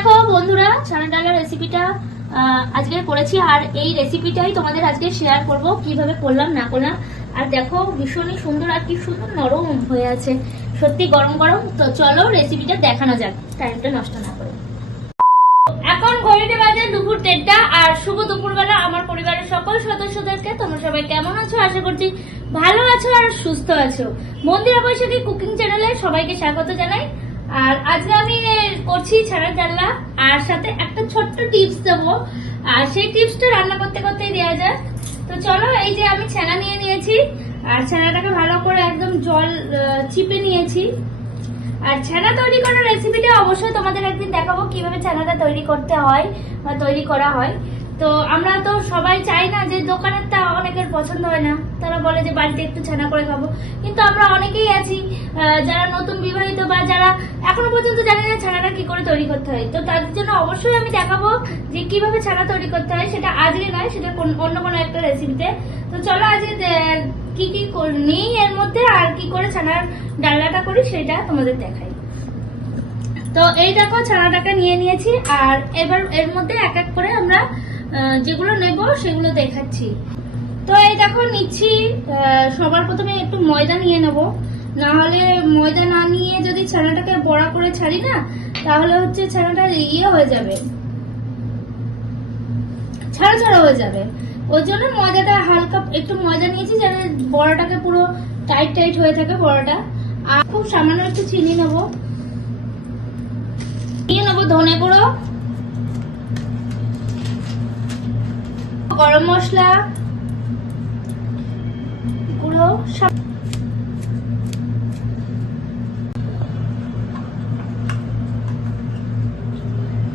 দেখো বন্ধুরা, ছানা ডালের রেসিপিটা আজকে করেছি আর এই রেসিপিটাই তোমাদের আজকে শেয়ার করব কিভাবে করলাম না করলাম। আর দেখো ভীষণই সুন্দর আর কি সুন্দর নরম হয়ে আছে, সত্যি গরম গরম। তো চলো রেসিপিটা দেখানো যাক, টাইমটা নষ্ট না করে। এখন ঘড়িতে বাজে দুপুর 1:30 আর শুভ দুপুরবেলা আমার পরিবারের সকল সদস্যদেরকে। তোমরা সবাই কেমন আছো? আশা করছি ভালো আছো আর সুস্থ আছো। মন্দিরা বৈশাখী কুকিং চ্যানেলে সবাইকে স্বাগত জানাই। আর আজকে আমি করছি ছানার ডালনা, আর সাথে একটা ছোট্ট টিপস দেবো, আর সেই টিপসটা রান্না করতে করতেই দেওয়া যায়। তো চলো, এই যে আমি ছানা নিয়ে নিয়েছি আর ছানাটাকে ভালো করে একদম জল চিপে নিয়েছি। আর ছানা তৈরি করার রেসিপিটা অবশ্যই তোমাদের একদিন দেখাবো কিভাবে ছানাটা তৈরি করতে হয় বা তৈরি করা হয়। তো আমরা তো সবাই চাই না যে দোকানেরটা অনেকের পছন্দ হয় না, তারা বলে যে বাড়িতে একটু ছানা করে খাবো। কিন্তু আমরা অনেকেই আছি যারা নতুন বিবাহিত বা যারা এখনো পর্যন্ত জানি না ছানাটা কি করে তৈরি করতে হয়। তো তাদের জন্য অবশ্যই আমি দেখাবো যে কিভাবে ছানা তৈরি করতে হয়। সেটা আজকে নয়, সেটা অন্য কোনো একটা রেসিপিতে। তো চলো আজকে কি কি নেই এর মধ্যে আর কি করে ছানার ডালনাটা করি সেটা তোমাদের দেখাই। তো এই দেখো ছানাটাকে নিয়ে নিয়েছি, আর এবার এর মধ্যে এক এক করে আমরা যেগুলো নেব সেগুলো দেখাচ্ছি। তো এই দেখো নিচ্ছি, সবার প্রথমে একটু ময়দা নিয়ে নেব, না হলে ময়দা না নিয়ে যদি ছানাটাকে বড়া করে ছাড়ি না তাহলে হচ্ছে ছানাটা ইয়ে হয়ে যাবে, ছাড়া ছাড়া হয়ে যাবে। ওই জন্য ময়দাটা হালকা একটু ময়দা নিয়েছি যাতে বড়াটাকে পুরো টাইট টাইট হয়ে থাকে বড়াটা। আর খুব সামান্য একটু চিনি নেবো, নিয়ে নেবো ধনে গুঁড়ো, গরম মশলা গুঁড়ো,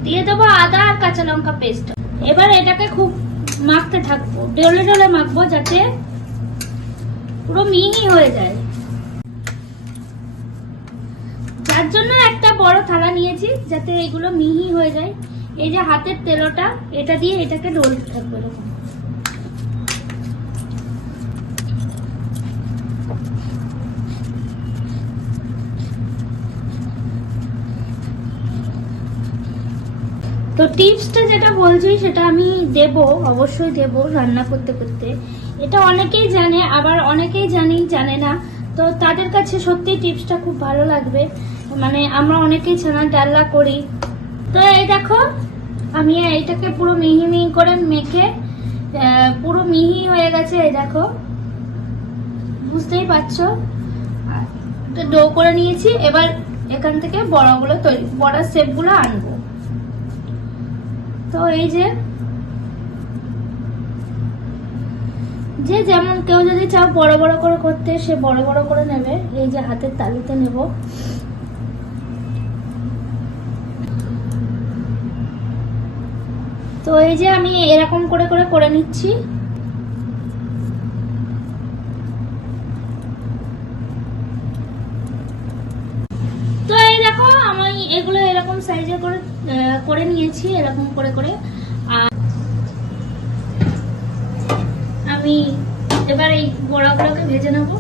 দিয়ে দেবো আদা আর কাঁচা লঙ্কা পেস্ট। এবার এটাকে খুব মাখতে থাকবো, ডলে ডলে মাখবো যাতে পুরো মিহি হয়ে যায়। যার জন্য একটা বড় থালা নিয়েছি যাতে এগুলো মিহি হয়ে যায়। এই যে হাতের তেলোটা, এটা দিয়ে এটাকে ডলতে থাকবো এরকম। তো টিপসটা যেটা বলছি সেটা আমি দেব, অবশ্যই দেব রান্না করতে করতে। এটা অনেকেই জানে, আবার অনেকেই জানে না। তো তাদের কাছে সত্যি টিপসটা খুব ভালো লাগবে। মানে আমরা অনেকেই ছানার ডালনা করি। তো এই দেখো আমি এইটাকে পুরো মিহি মিহি করে মেখে পুরো মিহি হয়ে গেছে। এই দেখো, বুঝতেই পারছো, ডো করে নিয়েছি। এবার এখান থেকে বড়াগুলো বড়ার শেপগুলো আনবো। তো এই যে যেমন কেউ যদি চাও বড় বড় করে করতে, সে বড় বড় করে নেবে। এই যে হাতের তালুতে নেব। তো এই যে আমি এরকম করে করে করে নিচ্ছি। তো এই দেখো আমি এগুলো এরকম সাইজে করে করে নিয়েছি, এরকম করে করে। আর আমি এবার এই বড়াগুলোকে ভেজে নেব।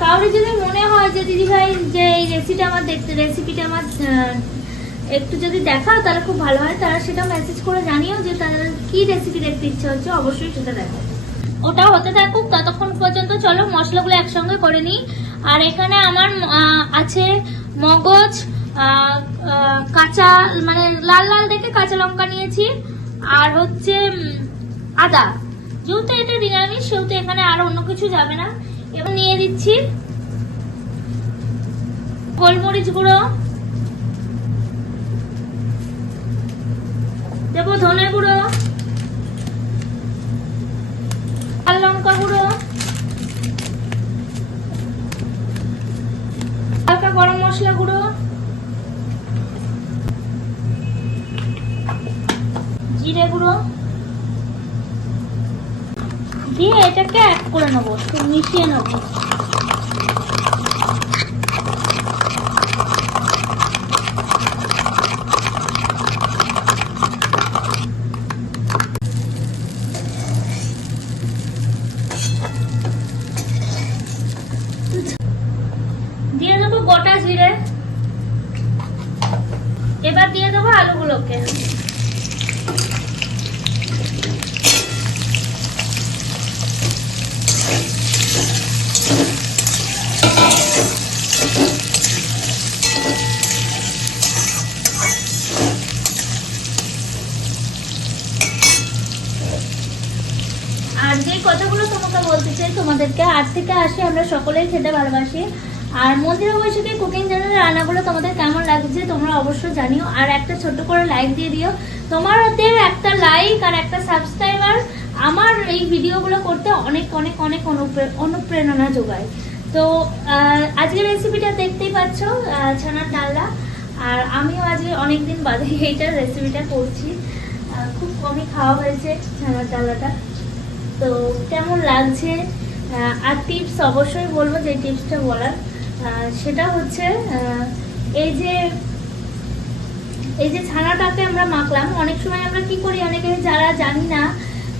কাউরি যদি মনে হয় যে দিদি ভাই যে এই রেসিপিটা আমার একটু যদি দেখাও তাহলে খুব ভালো হয়, তারা সেটা মেসেজ করে জানিও যে তাদের কি রেসিপি দেখতে ইচ্ছে হচ্ছে, অবশ্যই সেটা দেখো। ওটাও হতে থাকুক, ততক্ষণ পর্যন্ত চলো মশলাগুলো একসঙ্গে করে নিই। আর এখানে আমার আছে মগজ, কাঁচা মানে লাল লাল দেখে কাঁচা লঙ্কা নিয়েছি, আর হচ্ছে আদা। যেহেতু এটা নিরামিষ সেহেতু এখানে আর অন্য কিছু যাবে না। এবার নিয়ে দিচ্ছি গোলমরিচ গুঁড়ো, দেবো ধনে গুঁড়ো, লাল লঙ্কা গুঁড়ো, মশলা গুঁড়ো, জিরে গুঁড়ো দিয়ে এটাকে এক করে নেবো, একটু মিশিয়ে নেবো। দিয়ে দেবো গোটা জিরে। এবার দিয়ে দেবো আলুগুলোকে। আর যে কথাগুলো তোমাকে বলতে চাই তোমাদেরকে, 8 থেকে 80 আমরা সকলেই খেতে ভালোবাসি। আর মন্দিরা বৈশাখী কুকিং চ্যানেলের রান্নাগুলো তোমাদের কেমন লাগছে তোমরা অবশ্যই জানিও। আর একটা ছোট্ট করে লাইক দিয়ে দিও। তোমাদের একটা লাইক আর একটা সাবস্ক্রাইবার আমার এই ভিডিওগুলো করতে অনেক অনেক অনেক অনুপ্রেরণা যোগায়। তো আজকের রেসিপিটা দেখতেই পাচ্ছ, ছানার ডালনা। আর আমিও আজকে অনেকদিন বাদে এইটার রেসিপিটা করছি। খুব কমই খাওয়া হয়েছে ছানার ডালনাটা। তো কেমন লাগছে আর টিপস অবশ্যই বলবো, যে টিপসটা বলার সেটা হচ্ছে এই যে ছানাটাকে আমরা মাখলাম। অনেক সময় আমরা কি করি, অনেকে যারা জানি না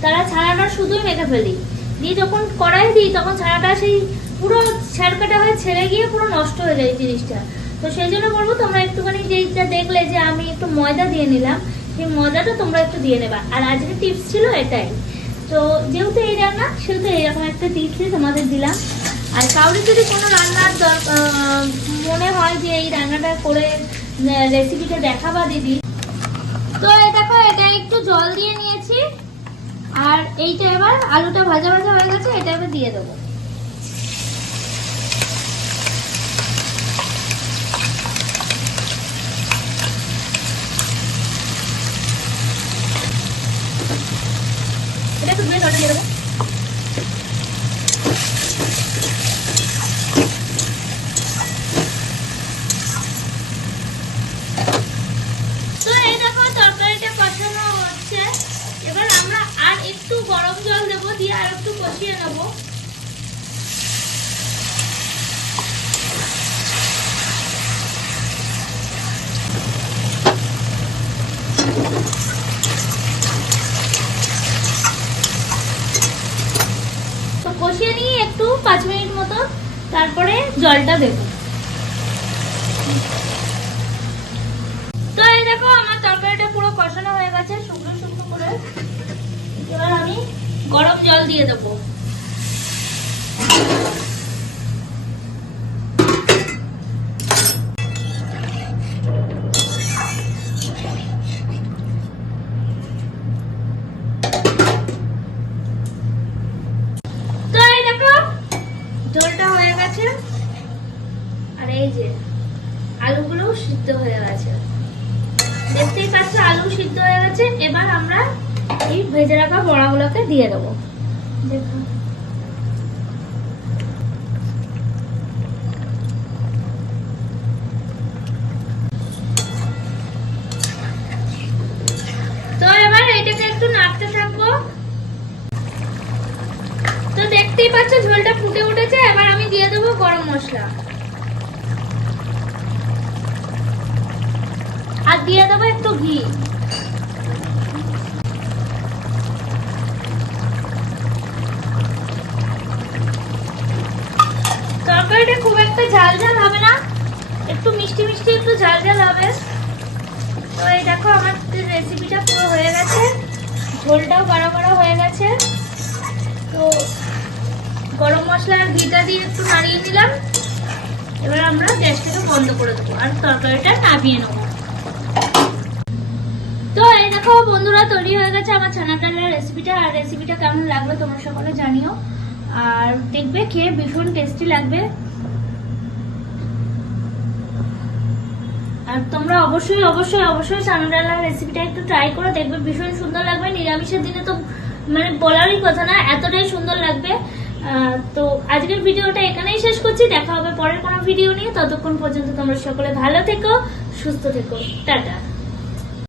তারা ছানাটা শুধুই মেখে ফেলি, দিয়ে যখন কড়াই দিই তখন ছানাটা সেই পুরো ছ্যাড়কাটা হয়ে ছেড়ে গিয়ে পুরো নষ্ট হয়ে যায় জিনিসটা। তো সেই জন্য বলবো তোমরা একটুখানি যেইটা দেখলে যে আমি একটু ময়দা দিয়ে নিলাম, সেই ময়দাটা তোমরা একটু দিয়ে নেবা। আর আজকে টিপস ছিল এটাই। তো যেহেতু এই রান্না সেহেতু এইরকম একটা টিপসই তোমাদের দিলাম। আর কাউরি যদি কোনো রান্নার মনে হয় যে এই রান্নাটা করে রেসিপিটা দেখাবা দিদি, তো এই দেখো এটা একটু জল দিয়ে নিয়েছি। আর এইটা এবার আলুটা ভাজা ভাজা হয়ে গেছে, এটা এবার দিয়ে দেবো। এটা একটু ধুয়ে জলটা দিয়ে দেবো। তো এই দেখো তরকারিটা কষানো হচ্ছে। এবার আমরা আর একটু গরম জল দেবো, দিয়ে আর একটু কষিয়ে নেবো। কষিয়ে নিয়ে একটু 5 মিনিট মতো, তারপরে জলটা দেবো। তো এই দেখো আমার তরকারিটা পুরো কষানো হয়ে গেছে শুকনো শুকনো করে। এবার আমি গরম জল দিয়ে দেবো। ঝোলটা হয়ে গেছে। আর এই যে আলুগুলো সিদ্ধ হয়ে গেছে, দেখতেই পাচ্ছ আলু সিদ্ধ হয়ে গেছে। এবার আমরা এই ভেজে রাখা বড়াগুলোকে দিয়ে দেবো। দেখো তো এবার এইটাকে একটু নাড়তে থাকবো। তো দেখতেই পাচ্ছ ঝোলটা ফুটে উঠেছে। এবার আমি দিয়ে দেবো গরম মশলা আর দিয়ে দেবো একটু ঘি। তরকারিটা খুব একটা ঝাল ঝাল হবে না, একটু মিষ্টি মিষ্টি একটু ঝাল ঝাল হবে। তো এই দেখো আমার রেসিপিটা পুরো হয়ে গেছে, ঝোলটাও গাঢ় গাঢ় হয়ে গেছে। তো গরম মশলা আর ঘিটা দিয়ে একটু নাড়িয়ে নিলাম। এবার আমরা গ্যাসটাকে বন্ধ করে দেবো আর তরকারিটা নামিয়ে নেবো। তো এই দেখো বন্ধুরা তৈরি হয়ে গেছে আমার ছানার ডালের রেসিপিটা। আর রেসিপিটা কেমন লাগবে তোমরা সকলে জানিও। আর দেখবে খেয়ে ভীষণ টেস্টি লাগবে। আর তোমরা অবশ্যই অবশ্যই অবশ্যই ছানার ডালের রেসিপিটা একটু ট্রাই করে দেখবে, ভীষণ সুন্দর লাগবে। নিরামিষের দিনে তো মানে বলারই কথা না, এতটাই সুন্দর লাগবে। তো আজকের ভিডিওটা এখানেই শেষ করছি। দেখা হবে পরের কোনো ভিডিও নিয়ে। ততক্ষণ পর্যন্ত তোমরা সকলে ভালো থেকো, সুস্থ থেকো। টাটা।